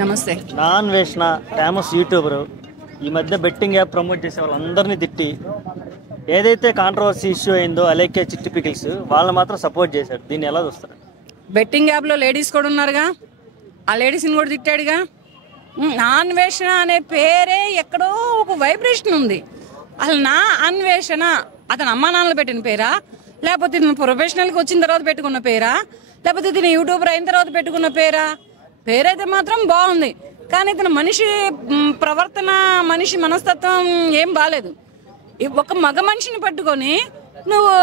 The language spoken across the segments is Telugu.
నమస్తే. నాన్ వేషణ ఫేమస్ యూట్యూబర్ ఈ మధ్య బెట్టింగ్ యాప్ ప్రమోట్ చేసే వాళ్ళందరినీ తిట్టి ఏదైతే కాంట్రవర్సీ ఇష్యూ అయిందో అలేఖ్య చిట్టి పికిల్స్ వాళ్ళని మాత్రం సపోర్ట్ చేశారు. దీన్ని ఎలా చూస్తారు? బెట్టింగ్ యాప్లో లేడీస్ కూడా ఉన్నారుగా, ఆ లేడీస్ని కూడా తిట్టాడుగా. అన్వేషణ అనే పేరే ఎక్కడో ఒక వైబ్రేషన్ ఉంది. అసలు నా అన్వేషణ అతను అమ్మా నాన్నలు పెట్టిన పేరా, లేకపోతే ఇతను ప్రొఫెషనల్కి వచ్చిన తర్వాత పెట్టుకున్న పేరా, లేకపోతే ఇతను యూట్యూబర్ అయిన తర్వాత పెట్టుకున్న పేరా? పేరైతే మాత్రం బాగుంది, కానీ ఇతను మనిషి ప్రవర్తన, మనిషి మనస్తత్వం ఏం బాగాలేదు. ఒక మగ మనిషిని పట్టుకొని నువ్వు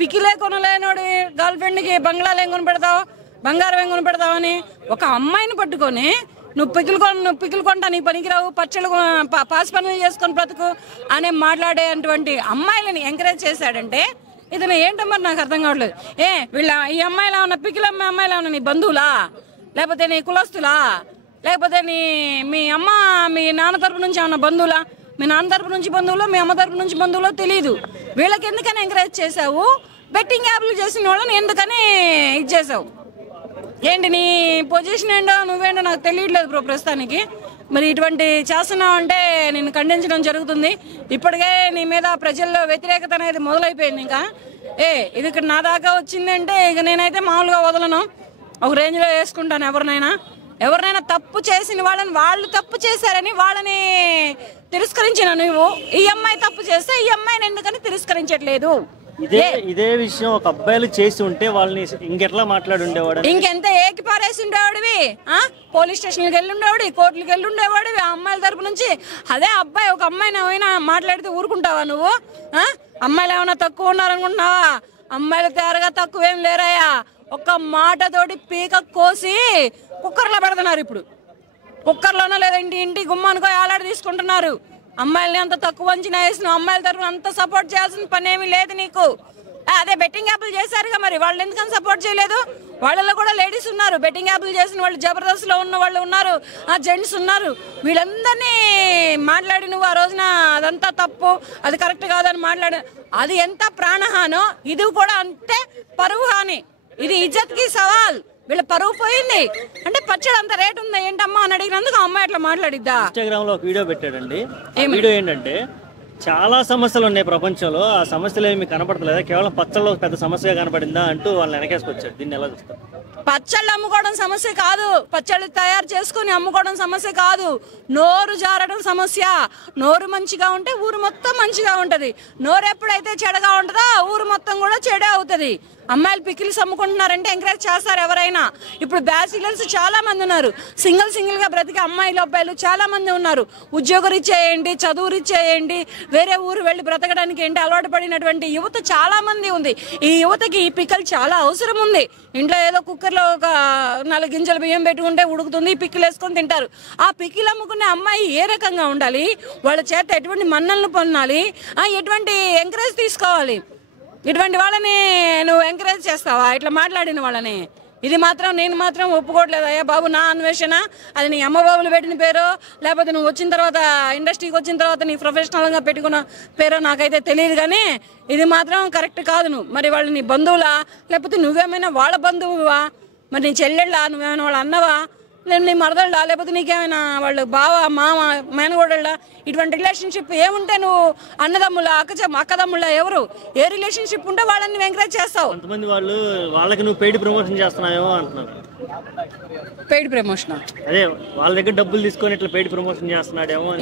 పికిలే కొనలేనోడి గర్ల్ ఫ్రెండ్కి బంగ్లాలు ఏం కొని పెడతావు, బంగారం ఏం కొని పెడతావు అని ఒక అమ్మాయిని పట్టుకొని నువ్వు పికిలు కొంటా, నీ పనికిరావు, పచ్చళ్ళు పాసి పనులు చేసుకొని బ్రతుకు అని మాట్లాడేటువంటి అమ్మాయిలని ఎంకరేజ్ చేశాడంటే ఇతను ఏంటో మరి నాకు అర్థం కావట్లేదు. ఈ అమ్మాయిలా ఉన్న పికిలమ్మ అమ్మాయిలా ఉన్న నీ బంధువులా, లేకపోతే నీ కులస్తులా, లేకపోతే మీ అమ్మ మీ నాన్న తరపు నుంచి ఏమన్నా బంధువులా? మీ నాన్న తరపు నుంచి బంధువులో, మీ అమ్మ తరపు నుంచి బంధువులో తెలియదు. వీళ్ళకి ఎందుకని ఎంకరేజ్ చేసావు? బెట్టింగ్ యాప్లు చేసిన వాళ్ళని ఎందుకని ఇది చేసావు? ఏంటి నీ పొజిషన్ ఏంటో నువ్వేంటో నాకు తెలియట్లేదు బ్రో ప్రస్తుతానికి. మరి ఇటువంటి చేస్తున్నావు అంటే నేను ఖండించడం జరుగుతుంది. ఇప్పటికే నీ మీద ప్రజల్లో వ్యతిరేకత అనేది మొదలైపోయింది. ఇంకా ఇది ఇక్కడ నా దాకా వచ్చిందంటే ఇక నేనైతే మామూలుగా వదలను, ఒక రేంజ్లో వేసుకుంటాను. ఎవరినైనా తప్పు చేసిన వాళ్ళని, వాళ్ళు తప్పు చేశారని వాళ్ళని తిరస్కరించిన నువ్వు ఈ అమ్మాయి తప్పు చేస్తే ఈ అమ్మాయిని ఎందుకని తిరస్కరించట్లేదు? ఇదే విషయం ఒక అబ్బాయిలు చేసి ఉంటే వాళ్ళని ఇంకెట్లా మాట్లాడి ఉండేవాడు? ఇంకెంత ఏకి పారేసి ఉండేవాడివి, పోలీస్ స్టేషన్కి వెళ్ళి ఉండేవాడు, కోర్టులకు వెళ్ళి ఉండేవాడివి ఆ అమ్మాయిల తరపు నుంచి. అదే అబ్బాయి ఒక అమ్మాయిని ఏమైనా మాట్లాడితే ఊరుకుంటావా నువ్వు? అమ్మాయిలు ఏమైనా తక్కువ ఉన్నారనుకుంటున్నావా? అమ్మాయిలు తేరగా తక్కువేం లేరాయా. ఒక్క మాటతోటి పీక కోసి కుక్కర్లో పెడుతున్నారు. ఇప్పుడు కుక్కర్లోనో లేదంటే ఇంటి గుమ్మానుకో ఆలాడి తీసుకుంటున్నారు. అమ్మాయిలని అంత తక్కువ అంచనా వేసిన అమ్మాయిల తరఫున అంత సపోర్ట్ చేయాల్సిన పని ఏమీ లేదు నీకు. అదే బెట్టింగ్ యాప్లు చేశారుగా, మరి వాళ్ళు ఎందుకని సపోర్ట్ చేయలేదు? వాళ్ళలో కూడా లేడీస్ ఉన్నారు, బెట్టింగ్ యాప్లు చేసిన వాళ్ళు, జబర్దస్త్లో ఉన్న వాళ్ళు ఉన్నారు, జెంట్స్ ఉన్నారు. వీళ్ళందరినీ మాట్లాడి నువ్వు ఆ రోజున అదంతా తప్పు, అది కరెక్ట్ కాదని మాట్లాడ, అది ఎంత ప్రాణహానో ఇది కూడా అంతే పరువు హాని. ఇది ఇజ్జత్కి సవాల్. వీళ్ళ పరువు పోయింది అంటే పచ్చడి అంత రేట్ ఉందా ఏంటమ్మా అని అడిగినందుకు ఆ అమ్మాయి అట్లా మాట్లాడిద్దా? ఇన్స్టాగ్రామ్ లో ఒక వీడియో పెట్టాడండి. వీడియో ఏంటంటే చాలా సమస్యలు ఉన్నాయి ప్రపంచంలో, ఆ సమస్యలు ఏమి కనపడలేదా, కేవలం పచ్చళ్ళు పెద్ద సమస్యగా కనపడిందా అంటూ వాళ్ళని వెనకేసుకొచ్చాడు. దీన్ని ఎలా చూస్తారు? పచ్చళ్ళు అమ్ముకోవడం సమస్య కాదు, పచ్చళ్ళు తయారు చేసుకుని అమ్ముకోవడం సమస్య కాదు, నోరు జారడం సమస్య. నోరు మంచిగా ఉంటే ఊరు మొత్తం మంచిగా ఉంటది. నోరు ఎప్పుడైతే చెడగా ఉంటుందో ఊరు మొత్తం కూడా చెడే అవుతుంది. అమ్మాయిలు పికిల్స్ అమ్ముకుంటున్నారంటే ఎంకరేజ్ చేస్తారు ఎవరైనా. ఇప్పుడు బ్యాచిలర్స్ చాలా మంది ఉన్నారు, సింగిల్ గా బ్రతికే అమ్మాయిలు అబ్బాయిలు చాలా మంది ఉన్నారు. ఉద్యోగరీత్యేయండి, చదువురీత్యేయండి, వేరే ఊరు వెళ్ళి బ్రతకడానికి ఏంటి అలవాటు పడినటువంటి యువత చాలా మంది ఉంది. ఈ యువతకి ఈ పిక్కలు చాలా అవసరం ఉంది. ఇంట్లో ఏదో కుక్కర్లో ఒక 4 గింజలు బియ్యం పెట్టుకుంటే ఉడుకుతుంది, పిక్కిలు వేసుకొని తింటారు. ఆ పిక్కిలు అమ్ముకునే అమ్మాయి ఏ రకంగా ఉండాలి, వాళ్ళ చేత ఎటువంటి మన్నలను పొందాలి, ఎటువంటి ఎంకరేజ్ తీసుకోవాలి? ఇటువంటి వాళ్ళని నువ్వు ఎంకరేజ్ చేస్తావా ఇట్లా మాట్లాడిన వాళ్ళని? ఇది మాత్రం నేను మాత్రం ఒప్పుకోవట్లేదు. అయ్యా బాబు, నా అన్వేషణ అది నీ అమ్మ బాబులు పెట్టిన పేరో, లేకపోతే నువ్వు వచ్చిన తర్వాత ఇండస్ట్రీకి వచ్చిన తర్వాత నీ ప్రొఫెషనల్గా పెట్టుకున్న పేరో నాకైతే తెలియదు, కానీ ఇది మాత్రం కరెక్ట్ కాదు. నువ్వు మరి వాళ్ళు నీ బంధువులా, లేకపోతే నువ్వేమైనా వాళ్ళ బంధువువా? మరి నీ చెల్లెళ్ళా, నువ్వేమైనా వాళ్ళ అన్నవా, లేదు నీ మరదళ్ళా, లేకపోతే నీకేమైనా వాళ్ళు బావ మామ మేనగోడళ్ళ? ఇటువంటి రిలేషన్షిప్ ఏముంటే నువ్వు అన్నదమ్ముల అక్కదమ్ముళ్ళ ఎవరు ఏ రిలేషన్షిప్ ఉంటే వాళ్ళని ఎంకరేజ్ చేస్తావు? కొంతమంది వాళ్ళకి నువ్వు పెయిడ్ ప్రమోషన్ చేస్తున్నావేమో అంటున్నారు. పెయిడ్ ప్రమోషన్ అదే వాళ్ళ దగ్గర డబ్బులు తీసుకొని ఇట్లా పెయిడ్ ప్రమోషన్ చేస్తున్నాడేమో.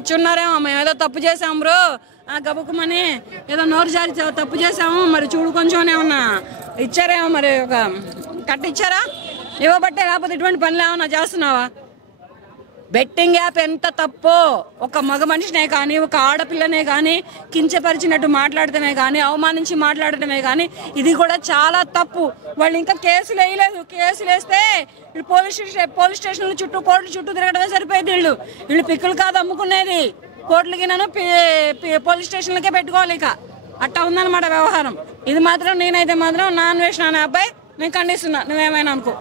ఇచ్చున్నారేమో. మేము ఏదో తప్పు చేసాం బ్రో, గబుకుమని ఏదో నోరు జారి తప్పు చేసాము, మరి చూడు కొంచెం ఏమన్నా ఇచ్చారేమో, మరి ఒక కట్ట ఇచ్చారా? ఇవ్వబట్టే, లేకపోతే ఇటువంటి పనులు ఏమన్నా చేస్తున్నావా? బెట్టింగ్ యాప్ ఎంత తప్పో, ఒక మగ మనిషినే కానీ ఒక ఆడపిల్లనే కానీ కించపరిచినట్టు మాట్లాడటమే కానీ, అవమానించి మాట్లాడటమే కానీ ఇది కూడా చాలా తప్పు. వాళ్ళు ఇంకా కేసులు వేయలేదు. కేసులు వేస్తే పోలీస్ స్టేషన్ల చుట్టూ కోర్టుల చుట్టూ తిరగడమే సరిపోయింది. వీళ్ళు పిక్కులు కాదు అమ్ముకునేది, కోర్టులకి నన్ను పోలీస్ స్టేషన్లకే పెట్టుకోవాలి. ఇక అట్టా ఉందన్నమాట వ్యవహారం. ఇది మాత్రం నేనైతే మాత్రం నా అన్వేషణ అనే అబ్బాయి నేను ఖండిస్తున్నా, నువ్వేమైనా అనుకో.